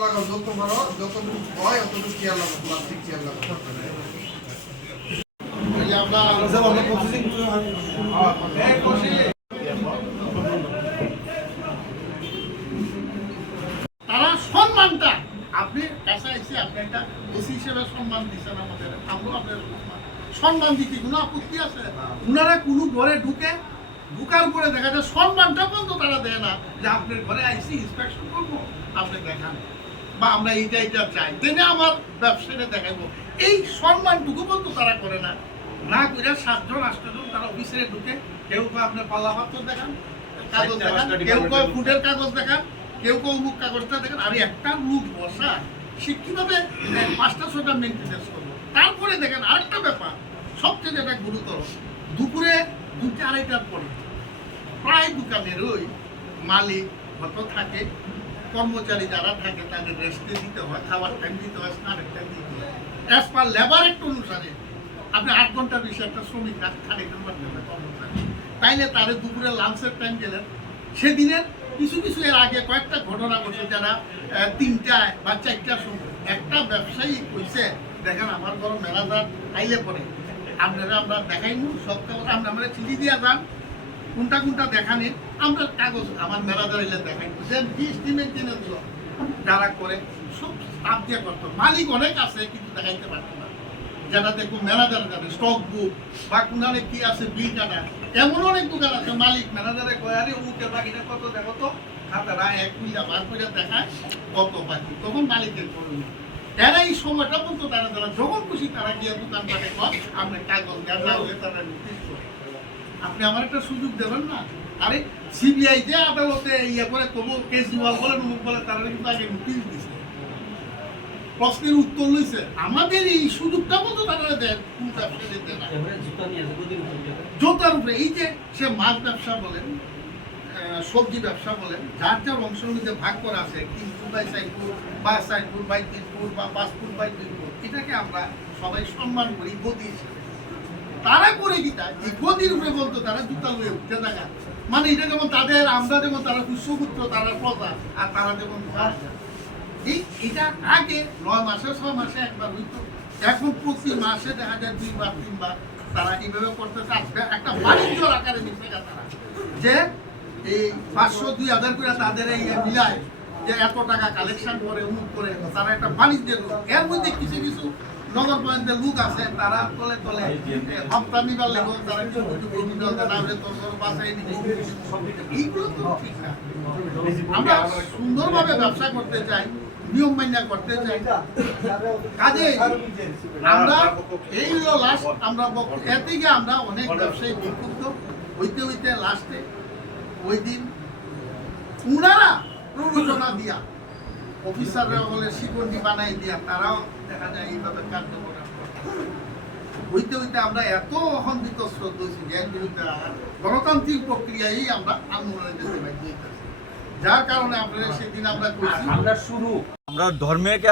লাগাও যত বড় যতটুকু হয় অতটুকু চেয়ার লাগাও প্লাস্টিক চেয়ার লাগাও তারা সম্মানটা আপনি কাছে এসে আপনি একটা ওসি হিসেবে সম্মান দিচ্ছেন আমাদের, আমরাও আপনার সম্মান দিতে কোনো আপত্তি আছে? ওনারা কোনো ঘরে ঢুকার পরে দেখা যায় সম্মানটা পর্যন্ত তারা দেয় না যে আপনার ঘরে আইসি ইন্সপেকশন করবো, আপনি দেখান বা আমরা এইটা চাই তেনে আমার ব্যবসাটা দেখাবো, এই সম্মানটুকু পর্যন্ত তারা করে না। না করে 7 জন 8 জন তারা অফিসে ঢুকে, কেউ আপনার পাল্লাপত্র দেখান, কাগজ দেখান, কেউ ফুটের কাগজ দেখান, কেউ অমুক কাগজটা দেখেন। আর একটা লোক বসা সে কিভাবে 5টা 6টা মেনটেন্যান্স করবো? তারপরে দেখেন আরেকটা ব্যাপার সবচেয়ে যেটা গুরুতর, দুপুরে 2টা 2:30টার পরে প্রায় দোকানের ওই মালিক হয়তো থাকে, কর্মচারী যারা থাকে তাদের রেস্টে দিতে হয়, খাবার টাইম দিতে হয়, স্নানের টাইম দিতে হয়। অ্যাজ পার লেবার একটু অনুসারে আপনি 8 ঘন্টার বেশি একটা শ্রমিক খালি কর্মচারী, তাইলে তাদের দুপুরে লাঞ্চের টাইম গেলেন। সেদিনের কিছু এর আগে কয়েকটা ঘটনা ঘটছে, যারা 3টায় বা 4টার সময় একটা ব্যবসায়ী কইছে দেখেন আমার বড় ম্যানেজার আইলে পরে আপনারা আমরা দেখাইনি সব কাগজ, আমরা চিঠি দিয়া যান কোনটা দেখানি, আমরা কাগজ আমার ম্যানেজার আইলে দেখাইনি যে স্টিমেন্ট কিনে দিল যারা করে সব স্টাফ দিয়ে করতো। মালিক অনেক আছে কিন্তু দেখাইতে পারতো না, যেটা দেখো ম্যানেজার জানে স্টক বুক বা কোনারে কি আছে বিল কাটা। এমন অনেক দোকান আছে মালিক ম্যানেজারে কয় আরে উঠে বাকিটা কত দেখো তো, খাতারা 1 কুইলা বার করে দেখায় কত বাকি, তখন মালিকের করুন। এরা এই সময়টা পর্যন্ত তারা যখন খুশি তারা গিয়ে দোকান পাঠে কর আপনি কাগজ গাঁজা হয়ে তারা নোটিশ করে। আপনি আমার একটা সুযোগ দেবেন না? আরে সিবিআই যে আদালতে ইয়ে করে তবু কেজরিওয়াল বলে মুখ বলে তারা কিন্তু আগে নোটিশ দিচ্ছে, প্রশ্নের উত্তর লইছে। আমাদের এই সুযোগটা মতো তারা দেন কোন ব্যবসা দিতে না, জোতার উপরে। এই যে সে মাছ ব্যবসা বলেন, সবজি ব্যবসা বলেন, যার যার অংশের মধ্যে ভাগ করা আছে 3 ফুট বাই 4 ফুট বা 4 ফুট বাই 3 ফুট বা 5 ফুট বাই 2 ফুট, এটাকে আমরা সবাই সম্মান করি গদি হিসেবে। তারা করে কি তাই এই গদির উপরে বলতো তারা জুতা লয়ে উঠতে থাকা, মানে এটা যেমন তাদের, আমরা যেমন তারা পুষ্যপুত্র, তারা প্রজা, আর তারা যেমন এটা আগে 9 মাসে 6 মাসে একবার হইতো, এখন প্রতি মাসে দেখা যায় 2 বার 3 বার তারা এইভাবে করতেছে। একটা বাণিজ্য আকারে মিশে গেছে তারা, যে এই 500-2000 করে তাদের এই মিলায় যে এত টাকা কালেকশন করে উন্নত করে, তারা একটা বাণিজ্যের লোক। এর মধ্যে কিছু নগর পয়েন্টের লোক আছে তারা তলে হপ্তা নিবার লেগে তারা এইগুলো তো ঠিক না। আমরা সুন্দরভাবে ব্যবসা করতে চাই, নিয়ম মান্য করতে চাই, কাজে আমরা এই হলো লাস্ট। আমরা এর থেকে আমরা অনেক ব্যবসায়ী বিক্ষুব্ধ হইতে লাস্টে ওই দিন উনারা প্ররোচনা দিয়া অফিসাররা বলে শিকন্ডি বানাই দিয়া তারাও দেখা যায় এইভাবে কার্যকর হইতে আমরা এত অহন্বিত শ্রদ্ধ হয়েছি যে বিরুদ্ধে গণতান্ত্রিক প্রক্রিয়ায় আমরা আন্দোলনে যেতে বাধ্য হইতেছি, যার কারণে আপনারা সেদিন আমরা কইছি আমরা ধর্মকে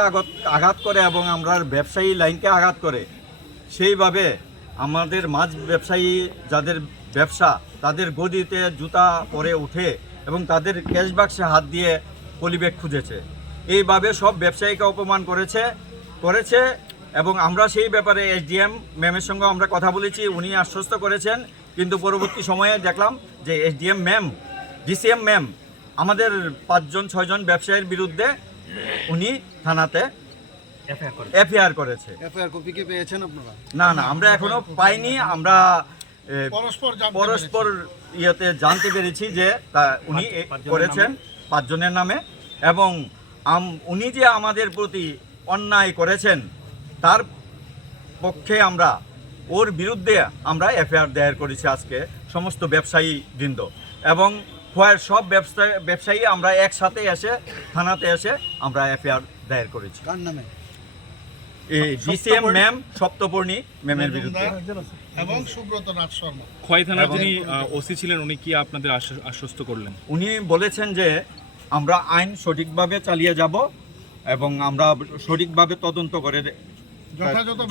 আঘাত করে এবং আমরা ব্যবসায়ী লাইনকে আঘাত করে, সেইভাবে আমাদের মাছ ব্যবসায়ী যাদের ব্যবসা তাদের গদিতে জুতা পরে উঠে এবং তাদের ক্যাশ বাক্সে হাত দিয়ে পলিব্যাগ খুঁজেছে, এইভাবে সব ব্যবসায়ীকে অপমান করেছে। এবং আমরা সেই ব্যাপারে এসডিএম ম্যামের সঙ্গে আমরা কথা বলেছি, উনি আশ্বস্ত করেছেন, কিন্তু পরবর্তী সময়ে দেখলাম যে এসডিএম ম্যাম, ডিসিএম ম্যাম আমাদের 5-6 জন ব্যবসায়ীর বিরুদ্ধে উনি থানাতে এফআইআর করেছে। এফআইআর কপি কি পেয়েছেন আপনারা? না আমরা এখনো পাইনি। আমরা পরস্পর ইয়েতে জানতে পেরেছি যে উনি করেছেন 5 জনের নামে, এবং উনি যে আমাদের প্রতি অন্যায় করেছেন তার পক্ষে আমরা ওর বিরুদ্ধে আমরা এফআইআর দায়ের করেছি আজকে সমস্ত ব্যবসায়ী বৃন্দ, এবং খোয়াইয়ের সব ব্যবসায়ী আমরা একসাথে এসে থানাতে এসে আমরা এফআইআর দায়ের করেছি। কার নামে? ডিসিএম ম্যাম, সপ্তপর্ণী ম্যামের বিরুদ্ধে এবং সুব্রত নাথ শর্মা। খোয়াই থানার যিনি ওসি ছিলেন উনি কি আপনাদের আশ্বস্ত করলেন? উনি বলেছেন যে আমরা আইন সঠিকভাবে চালিয়ে যাব এবং আমরা সঠিকভাবে তদন্ত করে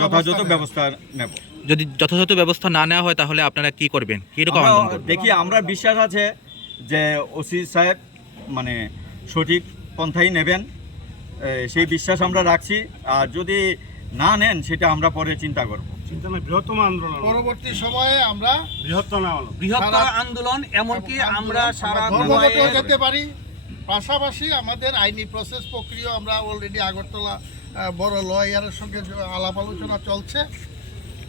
যথাযথ ব্যবস্থা নেব। যদি যথাযথ ব্যবস্থা না নেওয়া হয় তাহলে আপনারা কি করবেন, কিরকম আন্দোলন করবেন? দেখি, আমরা বিশ্বাস আছে যে ওসি সাহেব মানে সঠিক পন্থাই নেবেন সেই বিশ্বাস আমরা রাখছি। আর যদি না নেন সেটা আমরা পরে চিন্তা করব। বৃহত্তম আন্দোলন পরবর্তী সময়ে আমরা বৃহত্তর আন্দোলন, এমনকি আমরা সারা ধর্মঘটেও যেতে পারি। পাশাপাশি আমাদের আইনি প্রসেস প্রক্রিয়া আমরা অলরেডি আগরতলা বড় লয়ারের সঙ্গে আলাপ আলোচনা চলছে।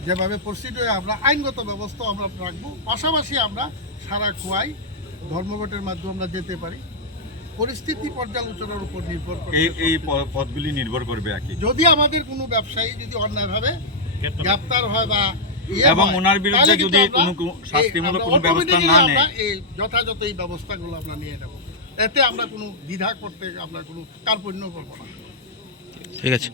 যেভাবে প্রস্তুত হয়ে আমরা আইনগত ব্যবস্থা আমরা রাখবো। পাশাপাশি আমরা সারা খোয়াই ধর্মঘটের মাধ্যমে আমরা যেতে পারি। পরিস্থিতি পর্যালোচনার উপর নির্ভর করে এই পদগুলি নির্ভর করবে আর কি। যদি আমাদের কোনো ব্যবসায়ী যদি অন্যায়ভাবে গ্রেপ্তার হয় বা এবং ওনার বিরুদ্ধে যদি কোনো শাস্তিমূলক কোনো ব্যবস্থা না নেয়, এই যথাযথ এই ব্যবস্থাগুলো আমরা নিয়ে নেব। এতে আমরা কোনো দ্বিধা করতে আমরা কোনো কার্পণ্য করবো না। ঠিক আছে।